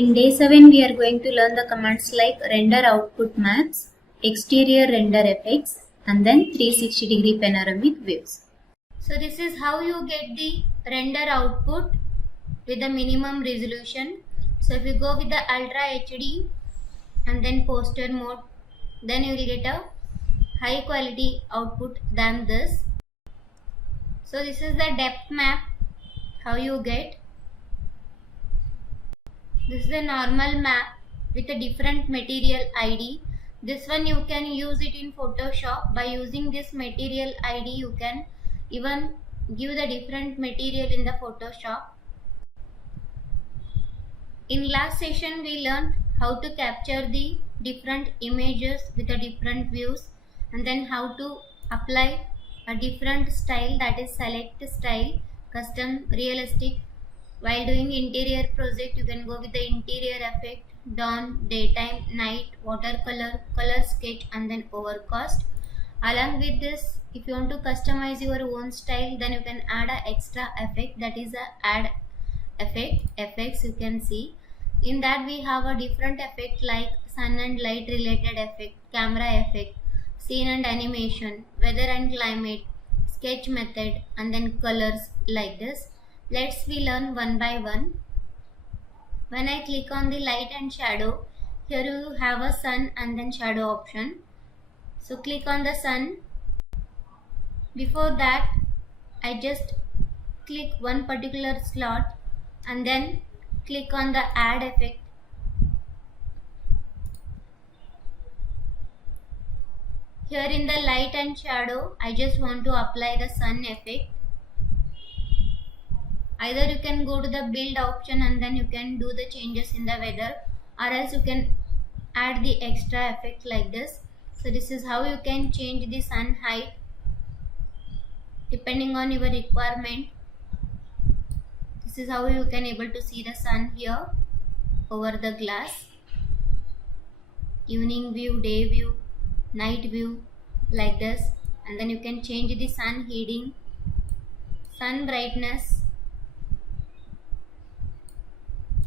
In day 7, we are going to learn the commands like render output maps, exterior render effects, and then 360-degree panoramic views. So this is how you get the render output with the minimum resolution. So if you go with the Ultra HD and then poster mode, then you will get a high quality output than this. So this is the depth map, how you get. This is a normal map with a different material ID. This one you can use it in Photoshop. By using this material ID, you can even give the different material in the Photoshop. In last session, we learned how to capture the different images with the different views, and then how to apply a different style, that is select style, custom, realistic. While doing interior project, you can go with the interior effect, dawn, daytime, night, watercolor, color sketch, and then overcast. Along with this, if you want to customize your own style, then you can add an extra effect, that is a add effect, effects you can see. In that we have a different effect like sun and light related effect, camera effect, scene and animation, weather and climate, sketch method, and then colors like this. Let's we learn one by one. When I click on the light and shadow, here you have a sun and then shadow option. So click on the sun. Before that, I just click one particular slot and then click on the add effect. Here in the light and shadow, I just want to apply the sun effect. Either you can go to the build option and then you can do the changes in the weather, or else you can add the extra effect like this. So this is how you can change the sun height depending on your requirement. This is how you can able to see the sun here over the glass. Evening view, day view, night view, like this. And then you can change the sun heating, sun brightness,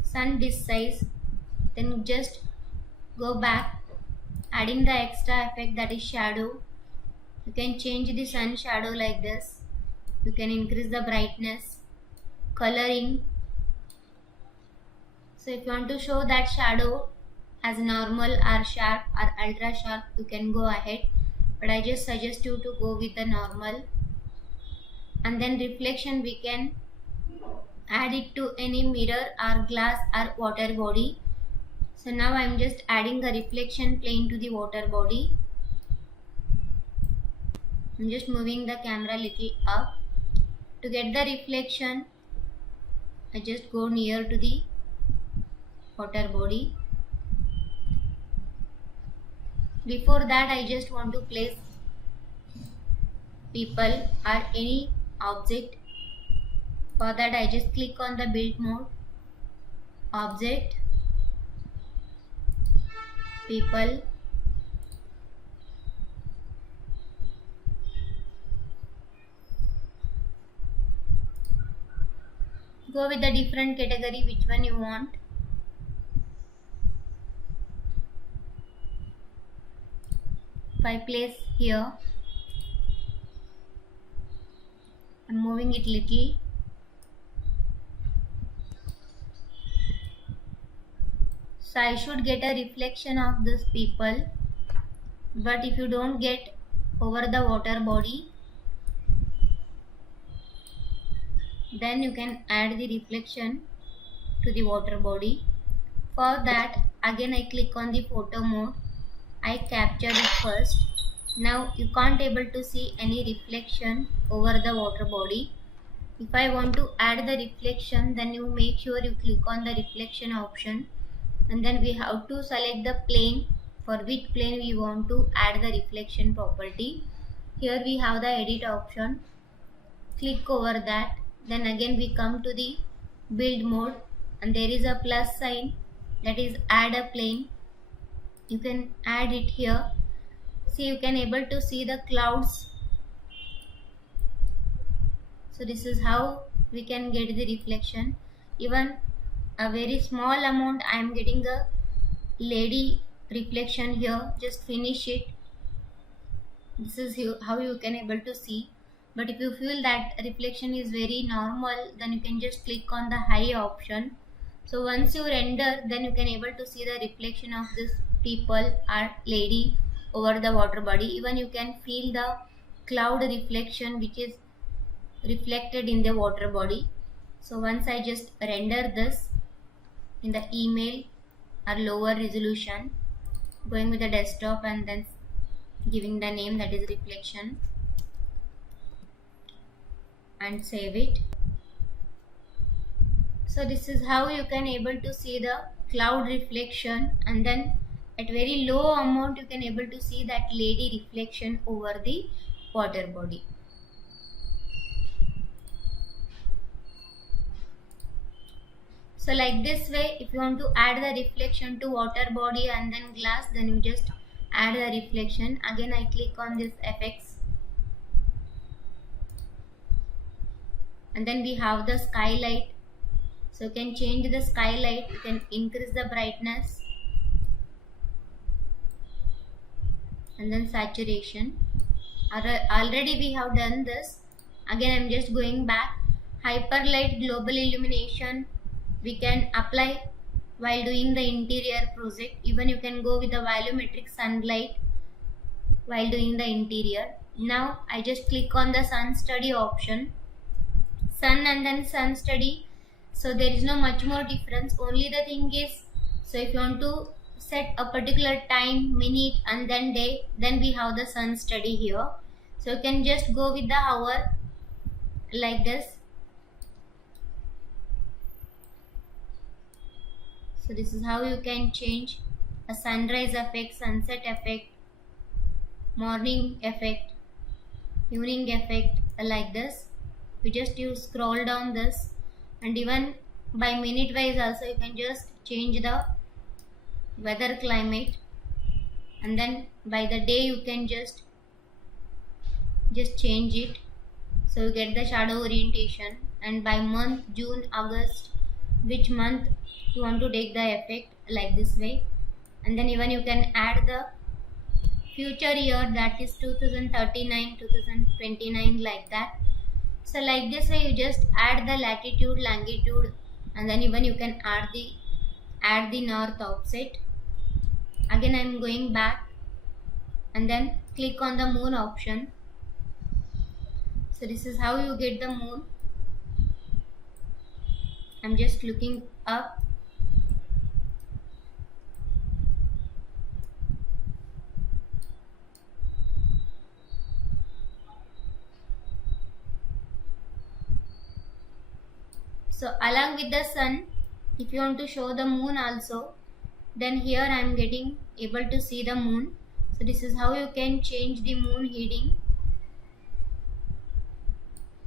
sun disk size. Then just go back, adding the extra effect, that is shadow. You can change the sun shadow like this. You can increase the brightness, coloring. So if you want to show that shadow as normal or sharp or ultra sharp, you can go ahead, but I just suggest you to go with the normal. And then reflection, we can add it to any mirror or glass or water body. So now I am just adding the reflection plane to the water body. I am just moving the camera little up. To get the reflection, I just go near to the water body. Before that, I just want to place people or any object. For that, I just click on the build mode, object, people, go with the different category, which one you want. If I place here, I'm moving it little. So I should get a reflection of this people, but if you don't get over the water body, then you can add the reflection to the water body. For that, again I click on the photo mode. I capture it first. Now you can't able to see any reflection over the water body. If I want to add the reflection, then you make sure you click on the reflection option, and then we have to select the plane, for which plane we want to add the reflection property. Here we have the edit option. Click over that. Then again we come to the build mode, and there is a plus sign, that is add a plane. You can add it here. See, you can able to see the clouds. So this is how we can get the reflection. Even a very small amount I am getting a lady reflection here. Just finish it. This is how you can able to see. But if you feel that reflection is very normal, then you can just click on the high option. So once you render, then you can able to see the reflection of this people or lady over the water body. Even you can feel the cloud reflection which is reflected in the water body. So once I just render this in the email or lower resolution, going with the desktop and then giving the name that is reflection and save it. So this is how you can able to see the cloud reflection, and then at very low amount you can able to see that lady reflection over the water body. So like this way, if you want to add the reflection to water body and then glass, then you just add the reflection. Again I click on this effects, and then we have the skylight. So you can change the skylight, you can increase the brightness and then saturation. Already we have done this. Again I'm just going back. Hyperlight global illumination we can apply while doing the interior project. Even you can go with the volumetric sunlight while doing the interior. Now I just click on the sun study option, sun and then sun study. So there is no much more difference. Only the thing is, so if you want to set a particular time, minute and then day, then we have the sun study here. So you can just go with the hour like this. So this is how you can change a sunrise effect, sunset effect, morning effect, evening effect, like this. You scroll down this, and even by minute wise also you can just change the weather climate, and then by the day you can just change it. So you get the shadow orientation, and by month, June, August, which month you want to take the effect, like this way. And then even you can add the future year, that is 2039, 2029, like that. So like this way you just add the latitude, longitude, and then even you can add the north offset. Again I am going back and then click on the moon option. So this is how you get the moon. I'm just looking up. So along with the sun, if you want to show the moon also, then here I am getting able to see the moon. So this is how you can change the moon heading,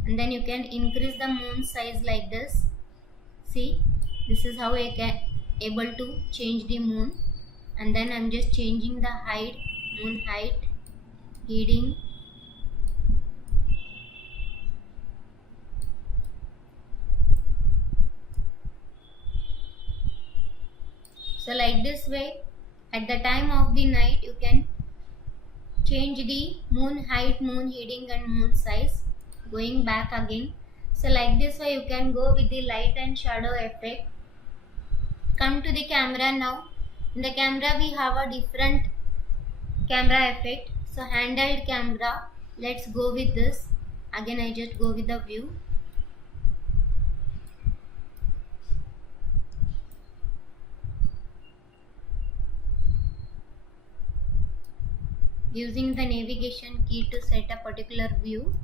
and then you can increase the moon size like this. See, this is how I can able to change the moon. And then I'm just changing the height, moon height, heading. So like this way, at the time of the night you can change the moon height, moon heading and moon size. Going back again. So like this way you can go with the light and shadow effect. Come to the camera now. In the camera we have a different camera effect. So handheld camera, let's go with this. Again I just go with the view. Using the navigation key to set a particular view.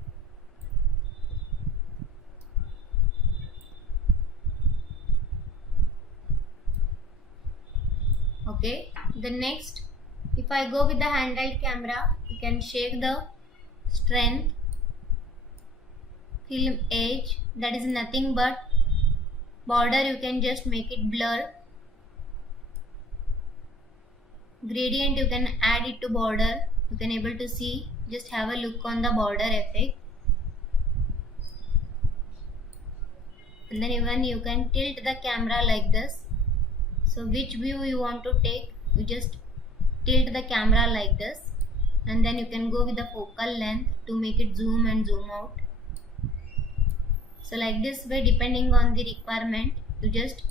Okay, the next, if I go with the handheld camera, you can shake the strength, film edge, that is nothing but border, you can just make it blur. Gradient, you can add it to border, you can able to see, just have a look on the border effect. and then even you can tilt the camera like this. So which view you want to take, you just tilt the camera like this, and then you can go with the focal length to make it zoom and zoom out. So like this way, depending on the requirement, you just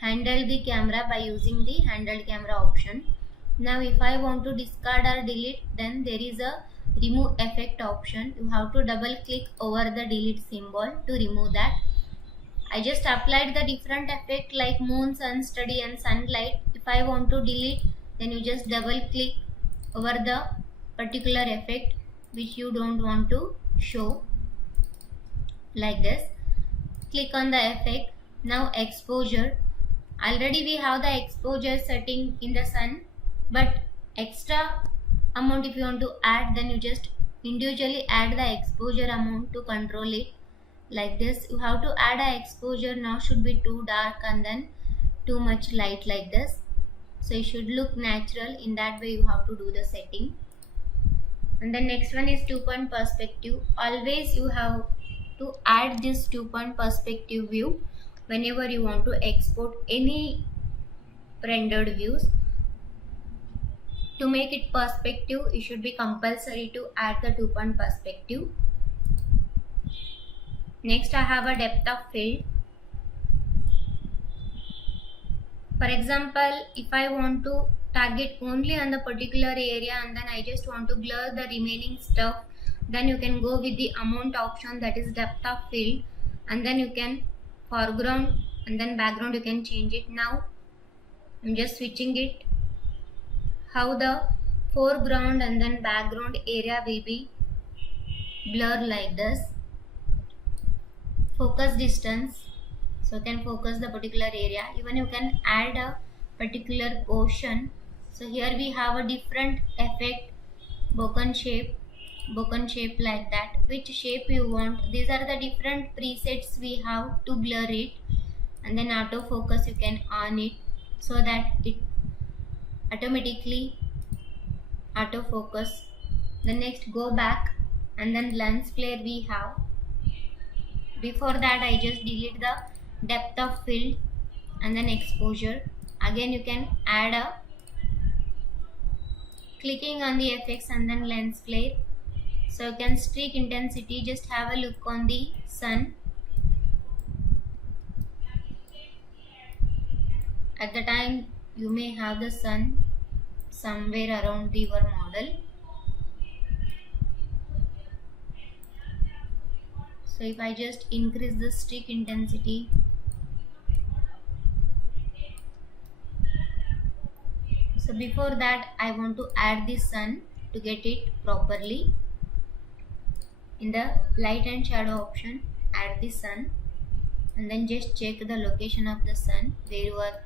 handle the camera by using the handled camera option. Now if I want to discard or delete, then there is a remove effect option. You have to double click over the delete symbol to remove that. I just applied the different effect like moon, sun, study and sunlight. If I want to delete, then you just double click over the particular effect which you don't want to show, like this. Click on the effect. Now exposure. Already we have the exposure setting in the sun, but extra amount if you want to add, then you just individually add the exposure amount to control it. Like this, you have to add a exposure. Now should be too dark and then too much light, like this. So it should look natural. In that way you have to do the setting. And the next one is 2-point perspective. Always you have to add this 2-point perspective view whenever you want to export any rendered views. To make it perspective, it should be compulsory to add the 2-point perspective. Next, I have a depth of field. For example, if I want to target only on the particular area and then I just want to blur the remaining stuff, then you can go with the amount option, that is depth of field, and then you can foreground and then background you can change it. Now I'm just switching it, how the foreground and then background area will be blurred like this. Focus distance, so you can focus the particular area. Even you can add a particular portion. So here we have a different effect, bokeh shape like that. Which shape you want, these are the different presets we have to blur it. And then autofocus you can on it so that it automatically autofocus. The next, go back and then lens flare we have. Before that I just delete the depth of field and then exposure. Again you can add a clicking on the effects and then lens flare. So you can streak intensity, just have a look on the sun. At the time you may have the sun somewhere around your model. So if I just increase the streak intensity, so before that I want to add the sun to get it properly. In the light and shadow option, add the sun and then just check the location of the sun, where you are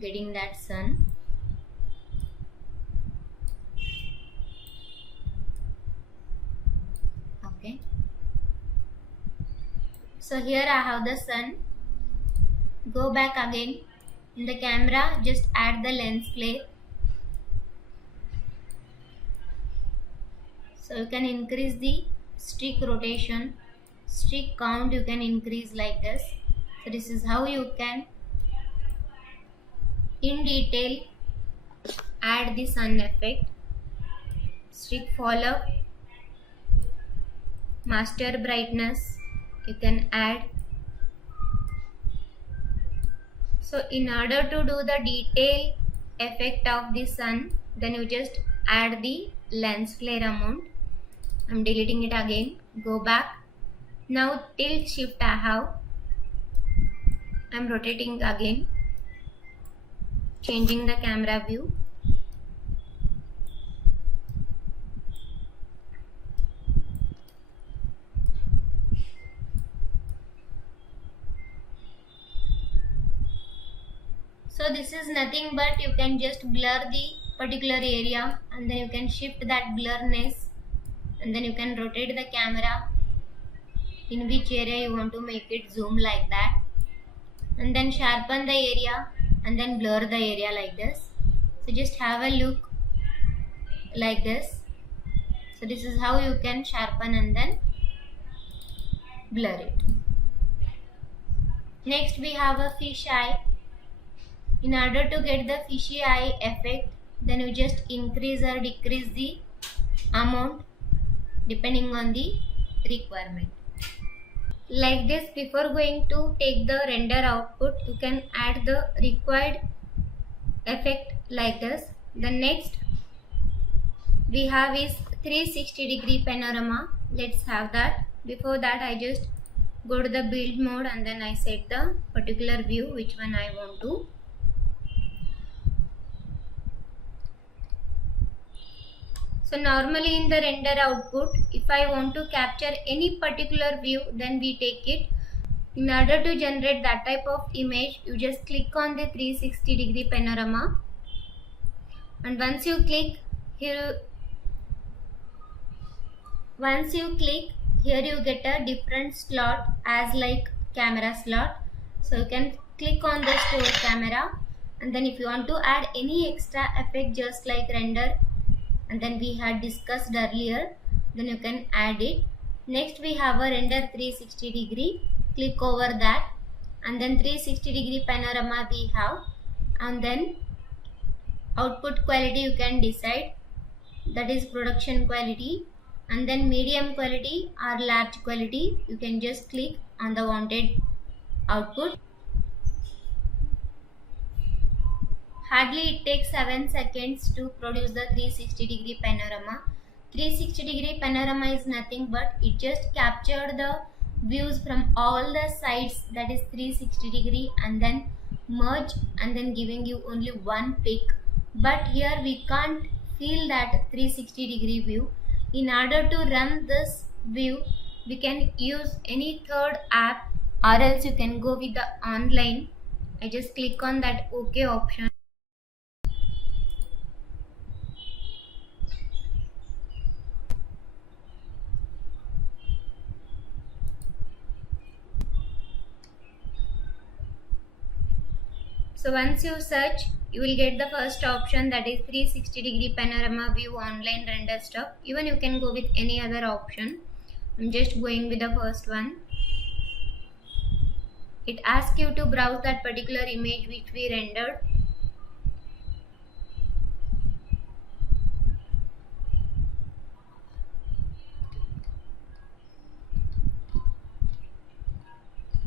getting that sun. Okay. So here I have the sun. Go back again. In the camera, just add the lens flare. So you can increase the streak rotation, streak count you can increase like this. So this is how you can in detail add the sun effect. Streak follow, master brightness you can add. So in order to do the detail effect of the sun, then you just add the lens flare amount. I'm deleting it again. Go back. Now tilt shift I have. I'm rotating again, changing the camera view. So this is nothing but you can just blur the particular area and then you can shift that blurriness and then you can rotate the camera in which area you want to make it zoom, like that, and then sharpen the area and then blur the area like this. So just have a look like this. So this is how you can sharpen and then blur it. Next we have a fish eye. In order to get the fishy eye effect, then you just increase or decrease the amount depending on the requirement. Like this, before going to take the render output, you can add the required effect like this. The next we have is 360-degree panorama. Let's have that. Before that, I just go to the build mode and then I set the particular view which one I want to. So normally in the render output, if I want to capture any particular view, then we take it. In order to generate that type of image, you just click on the 360-degree panorama, and once you click here, you get a different slot as like camera slot. So you can click on the store camera, and then if you want to add any extra effect just like render, and then we had discussed earlier, then you can add it. Next we have a render 360-degree. Click over that, and then 360-degree panorama we have, and then output quality you can decide, that is production quality, and then medium quality or large quality. You can just click on the wanted output. Hardly it takes 7 seconds to produce the 360-degree panorama. 360-degree panorama is nothing but it just captured the views from all the sides, that is 360-degree, and then merge and then giving you only one pic. But here we can't feel that 360-degree view. In order to run this view, we can use any third app, or else you can go with the online. I just click on that OK option. So once you search, you will get the first option, that is 360-degree panorama view online render stuff. Even you can go with any other option. I'm just going with the first one. It asks you to browse that particular image which we rendered.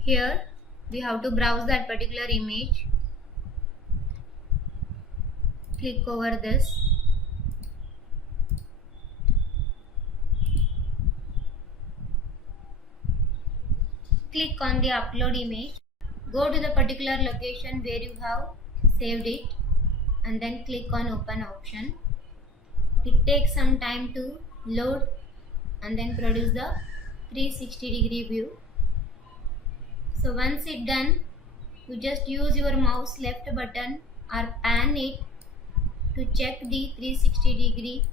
Here we have to browse that particular image. Click over this. Click on the upload image. Go to the particular location where you have saved it, and then click on open option. It takes some time to load and then produce the 360-degree view. So once it's done, you just use your mouse left button or pan it to check the 360-degree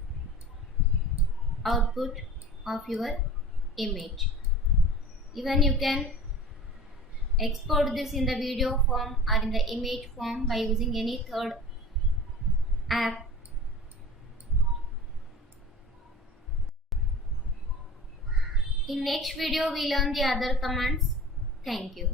output of your image. Even you can export this in the video form or in the image form by using any third app. In next video we learn the other commands. Thank you.